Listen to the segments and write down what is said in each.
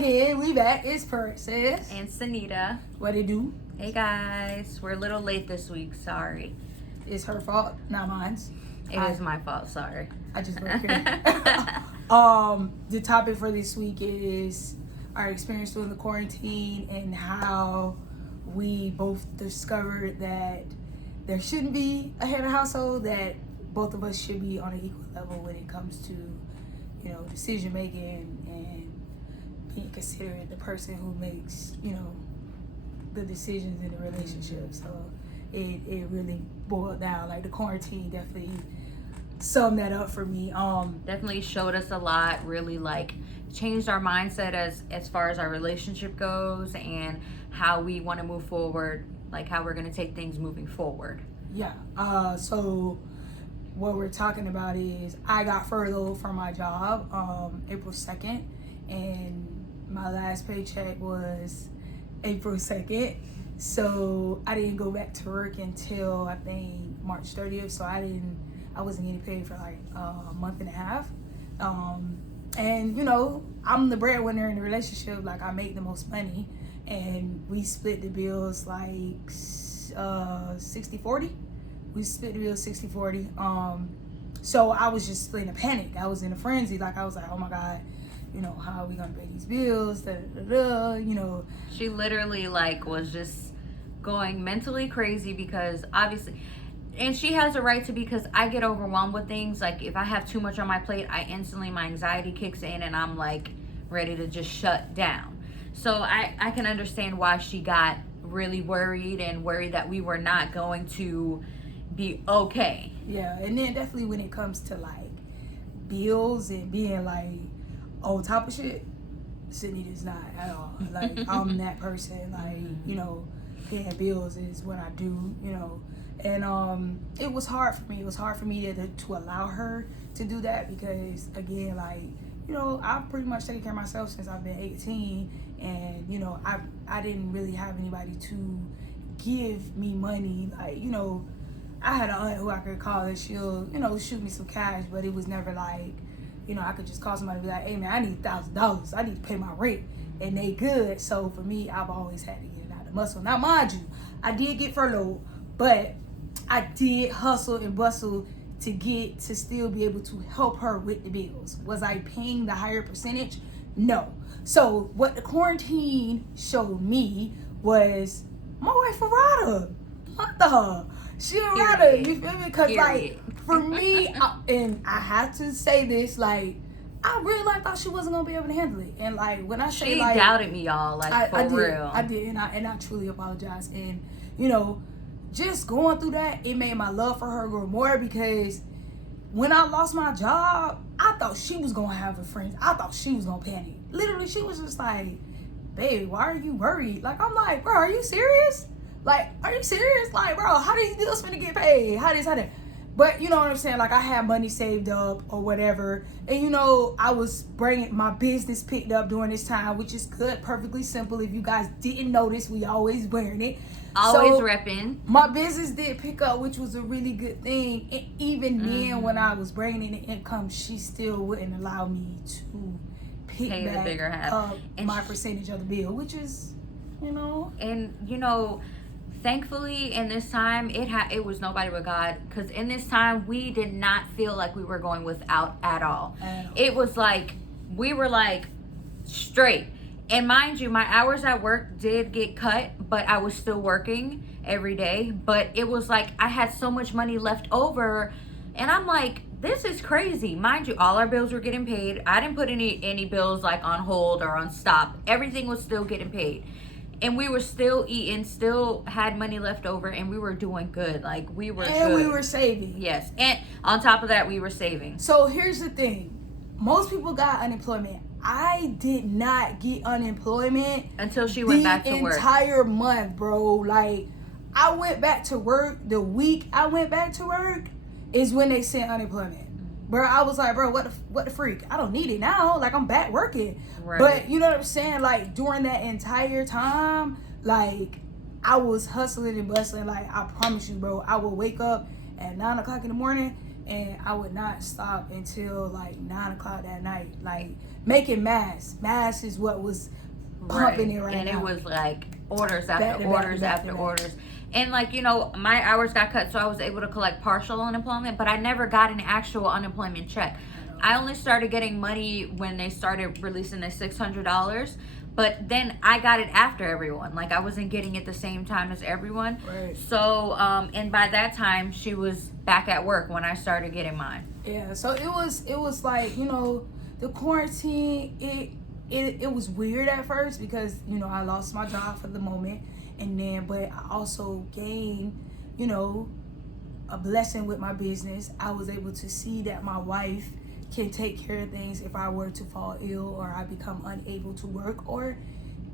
again, we back. It's Princess. And Sanita. What it do? Hey guys, we're a little late this week. Sorry. It's her fault, not mine. It is my fault. Sorry. I just work here. The topic for this week is our experience during the quarantine and how we both discovered that there shouldn't be a head of household, that both of us should be on an equal level when it comes to, you know, decision making and being considered the person who makes, you know, the decisions in the relationship. So it really boiled down. Like, the quarantine definitely summed that up for me. Definitely showed us a lot. Really, like, changed our mindset as far as our relationship goes and how we want to move forward, like how we're going to take things moving forward. Yeah. So what we're talking about is I got furloughed from my job April 2nd, and my last paycheck was April 2nd. So I didn't go back to work until I think March 30th. So I wasn't getting paid for like a month and a half. And you know, I'm the breadwinner in the relationship. Like, I make the most money, and we split the bills like 60-40. We split the bills 60-40. So I was just in a panic. I was in a frenzy. Like, I was like, oh my God, you know, how are we gonna pay these bills? You know. She literally like was just going mentally crazy because obviously, and she has a right to, because I get overwhelmed with things. Like, if I have too much on my plate, my anxiety kicks in and I'm like ready to just shut down. So I can understand why she got really worried that we were not going to be okay. Yeah, and then definitely when it comes to like bills and being like on top of shit, Sydney is not at all. Like, I'm that person. Like, you know, paying bills is what I do, you know. And it was hard for me. It was hard for me to allow her to do that because, again, like, you know, I've pretty much taken care of myself since I've been 18. And, you know, I didn't really have anybody to give me money. Like, you know, I had an aunt who I could call and she'll, you know, shoot me some cash, but it was never like, you know, I could just call somebody and be like, hey man, I need $1,000. I need to pay my rent. And they good. So for me, I've always had to get it out of the muscle. Now, mind you, I did get furloughed, but I did hustle and bustle to still be able to help her with the bills. Was I paying the higher percentage? No. So what the quarantine showed me was my wife a rider. What the? She a rider. You feel me? Because like, for me, and I have to say this, like, I really thought she wasn't gonna be able to handle it. And like, when I say, she like, doubted me, y'all. Like, I did, real. I did, and I truly apologize. And you know, just going through that, it made my love for her grow more, because when I lost my job, I thought she was gonna have a friend. I thought she was gonna panic. Literally, she was just like, babe, why are you worried? Like, I'm like, bro, are you serious? Like, are you serious? Like, bro, how do you bills finna get paid? How that? But you know what I'm saying? Like, I had money saved up or whatever. And you know, I was bringing my business picked up during this time, which is good, perfectly simple. If you guys didn't notice, we always wearing it. Always so, repping. My business did pick up, which was a really good thing. And even then, when I was bringing in the income, she still wouldn't allow me to pay the bigger half and my percentage of the bill, which is, you know. And you know, thankfully in this time it was nobody but God, because in this time we did not feel like we were going without at all. It was like we were like straight. And mind you, my hours at work did get cut, but I was still working every day. But it was like I had so much money left over, and I'm like, this is crazy. Mind you, all our bills were getting paid. I didn't put any bills like on hold or on stop. Everything was still getting paid. And we were still eating, still had money left over, and we were doing good. Like, we were and good. We were saving. Yes. And on top of that, we were saving. So here's the thing. Most people got unemployment. I did not get unemployment until she went back to work. The entire month, bro. Like, I went back to work. The week I went back to work is when they sent unemployment. Bro, I was like, bro, what the freak? I don't need it now. Like, I'm back working. Right. But you know what I'm saying? Like, during that entire time, like, I was hustling and bustling. Like, I promise you, bro, I would wake up at 9 o'clock in the morning and I would not stop until like 9 o'clock that night. Like making mass is what was pumping it right and now. And it was like orders after orders after orders. And like, you know, my hours got cut, so I was able to collect partial unemployment, but I never got an actual unemployment check. I only started getting money when they started releasing the $600, but then I got it after everyone. Like, I wasn't getting it the same time as everyone. Right. So, and by that time, she was back at work when I started getting mine. Yeah, so it was like, you know, the quarantine, it was weird at first because, you know, I lost my job for the moment, and then, but I also gained, you know, a blessing with my business. I was able to see that my wife can take care of things if I were to fall ill or I become unable to work, or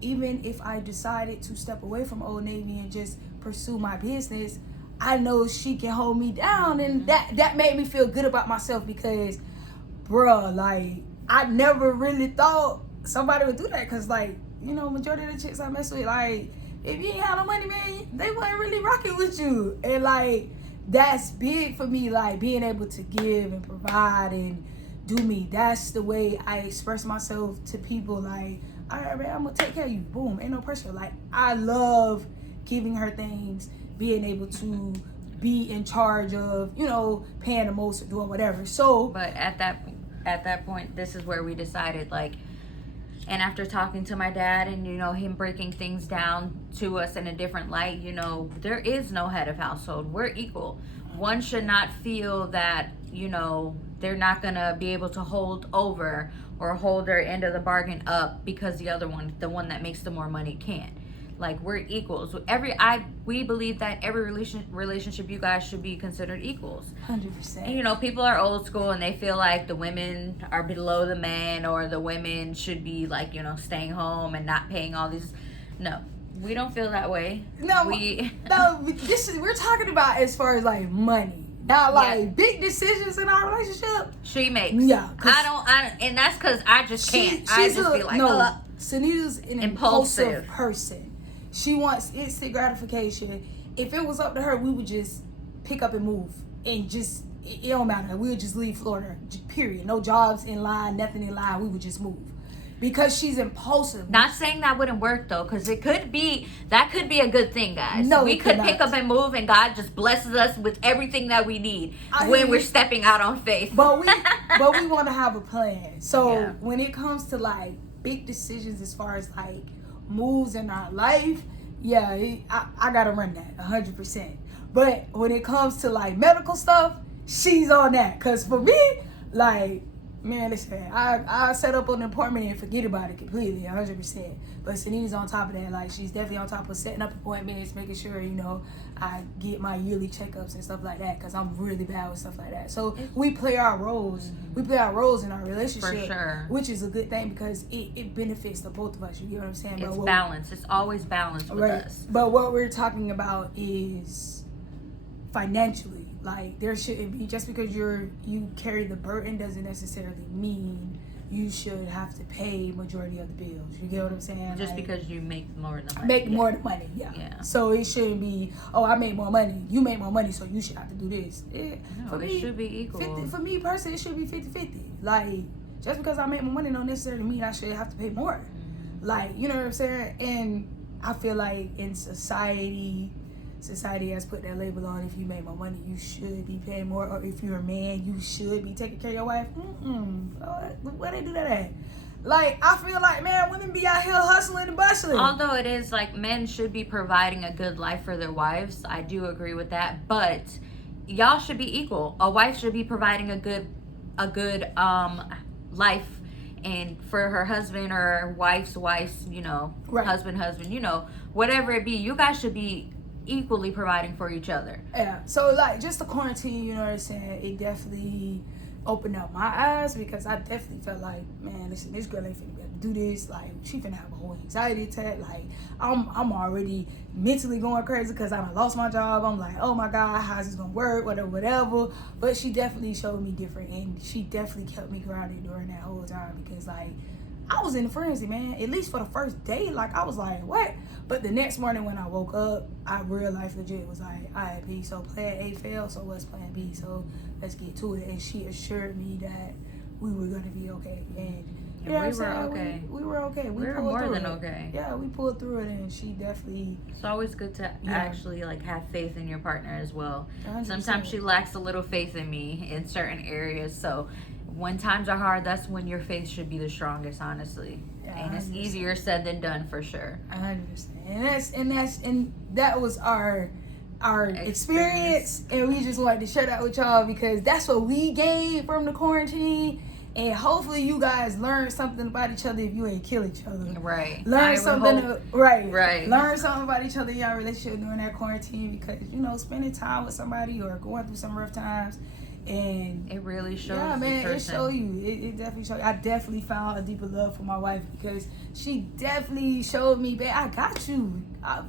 even if I decided to step away from Old Navy and just pursue my business, I know she can hold me down. And that made me feel good about myself because, bruh, like, I never really thought somebody would do that because, like, you know, majority of the chicks I mess with, like, if you ain't have no money, man, they wasn't really rocking with you. And, like, that's big for me, like, being able to give and provide and do me. That's the way I express myself to people. Like, all right, man, I'm gonna take care of you. Boom, ain't no pressure. Like, I love giving her things, being able to be in charge of, you know, paying the most or doing whatever. So, but at that point, this is where we decided, like, and after talking to my dad and, you know, him breaking things down to us in a different light, you know, there is no head of household. We're equal. One should not feel that, you know, they're not going to be able to hold over or hold their end of the bargain up because the other one, the one that makes the more money, can't. Like, we're equals. We believe that every relationship you guys should be considered equals. 100%. And, you know, people are old school and they feel like the women are below the men, or the women should be, like, you know, staying home and not paying all these. No, we don't feel that way. No, we're talking about as far as, like, money. Now, like, big decisions in our relationship, she makes. Yeah, I don't, and that's because I just can't. I just be like, no. Sunita's an impulsive person. She wants instant gratification. If it was up to her, we would just pick up and move. And just, it don't matter. We would just leave Florida, period. No jobs in line, nothing in line. We would just move. Because she's impulsive. Not saying that wouldn't work, though, because that could be a good thing, guys. No, we could pick up and move, and God just blesses us with everything that we need when we're stepping out on faith. But we want to have a plan. So when it comes to, like, big decisions as far as, like, moves in our life, I gotta run that 100%. But when it comes to, like, medical stuff, she's on that. Cause for me, like, man, listen, I set up an appointment and forget about it completely, 100%. But Sunita's on top of that. Like, she's definitely on top of setting up appointments, making sure, you know, I get my yearly checkups and stuff like that, because I'm really bad with stuff like that. So we play our roles. Mm-hmm. We play our roles in our relationship. For sure. Which is a good thing because it benefits the both of us. You get what I'm saying? It's balance. It's always balance with us. But what we're talking about is financially. Like, there shouldn't be, just because you carry the burden doesn't necessarily mean you should have to pay majority of the bills. You get what I'm saying? Just like, because you make more than money. Make more than money, yeah. So it shouldn't be, oh, I make more money, you make more money, so you should have to do this. It should be equal. For me personally, it should be 50-50. Like, just because I make more money don't necessarily mean I should have to pay more. Mm-hmm. Like, you know what I'm saying? And I feel like in society has put that label on, if you make more money, you should be paying more, or if you're a man, you should be taking care of your wife. Where they do that at? Like, I feel like, man, women be out here hustling and bustling. Although it is like men should be providing a good life for their wives, I do agree with that, but y'all should be equal. A wife should be providing a good life and for her husband, or wife's, you know, husband, you know, whatever it be, you guys should be equally providing for each other. Yeah. So, like, just the quarantine, you know what I'm saying, it definitely opened up my eyes, because I definitely felt like, man, listen, this girl ain't finna be able to do this. Like, she finna have a whole anxiety attack. Like, I'm already mentally going crazy because I done lost my job. I'm like, oh my God, how's this gonna work? Whatever. But she definitely showed me different, and she definitely kept me grounded during that whole time, because, like, I was in a frenzy, man. At least for the first day, like, I was like, what? But the next morning when I woke up, I real life legit was like, all right, P, so plan A failed, so what's plan B? So let's get to it. And she assured me that we were going to be okay. And you know we were okay. We were okay. We were more than okay. Yeah, we pulled through it, and she definitely... It's always good to actually, like, have faith in your partner as well. 100%. Sometimes she lacks a little faith in me in certain areas, so when times are hard, that's when your faith should be the strongest, honestly. Yeah, and it's easier said than done, for sure. I understand. And that was our experience, and we just wanted to share that with y'all because that's what we gained from the quarantine. And hopefully you guys learn something about each other if you ain't kill each other. Right. Learn something. Right. Learn something about each other in your relationship during that quarantine because, you know, spending time with somebody or going through some rough times. And it really shows. Yeah, man, the it show you. It definitely show you. I definitely found a deeper love for my wife because she definitely showed me, babe, I got you. I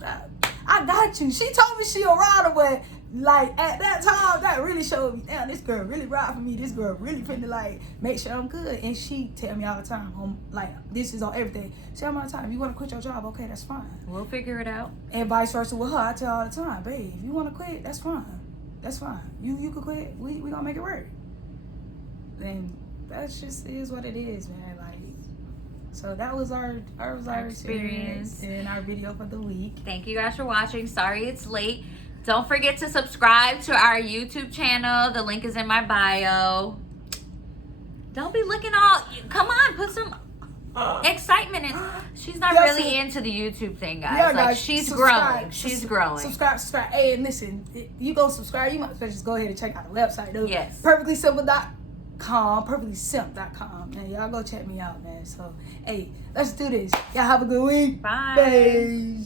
got you. She told me she a rider, but like at that time, that really showed me, damn, this girl really ride for me. This girl really finna like make sure I'm good. And she tell me all the time, like this is on everything. She tell me all the time, if you want to quit your job, okay, that's fine. We'll figure it out. And vice versa with her, I tell her all the time, babe, if you want to quit, that's fine. That's fine. You could quit. We gonna make it work. And that's just is what it is, man. Like, so that was our experience and our video for the week. Thank you guys for watching. Sorry it's late. Don't forget to subscribe to our YouTube channel. The link is in my bio. Don't be looking all. Come on, put some excitement in. She's not really into the YouTube thing, guys. Yeah, like guys, she's subscribe. growing. She's growing. Subscribe. Hey, and listen, you go subscribe. You might as well just go ahead and check out the website, though. Yes. Perfectlysimple.com, perfectlysimp.com. Man, y'all go check me out, man. So, hey, let's do this. Y'all have a good week. Bye. Bye.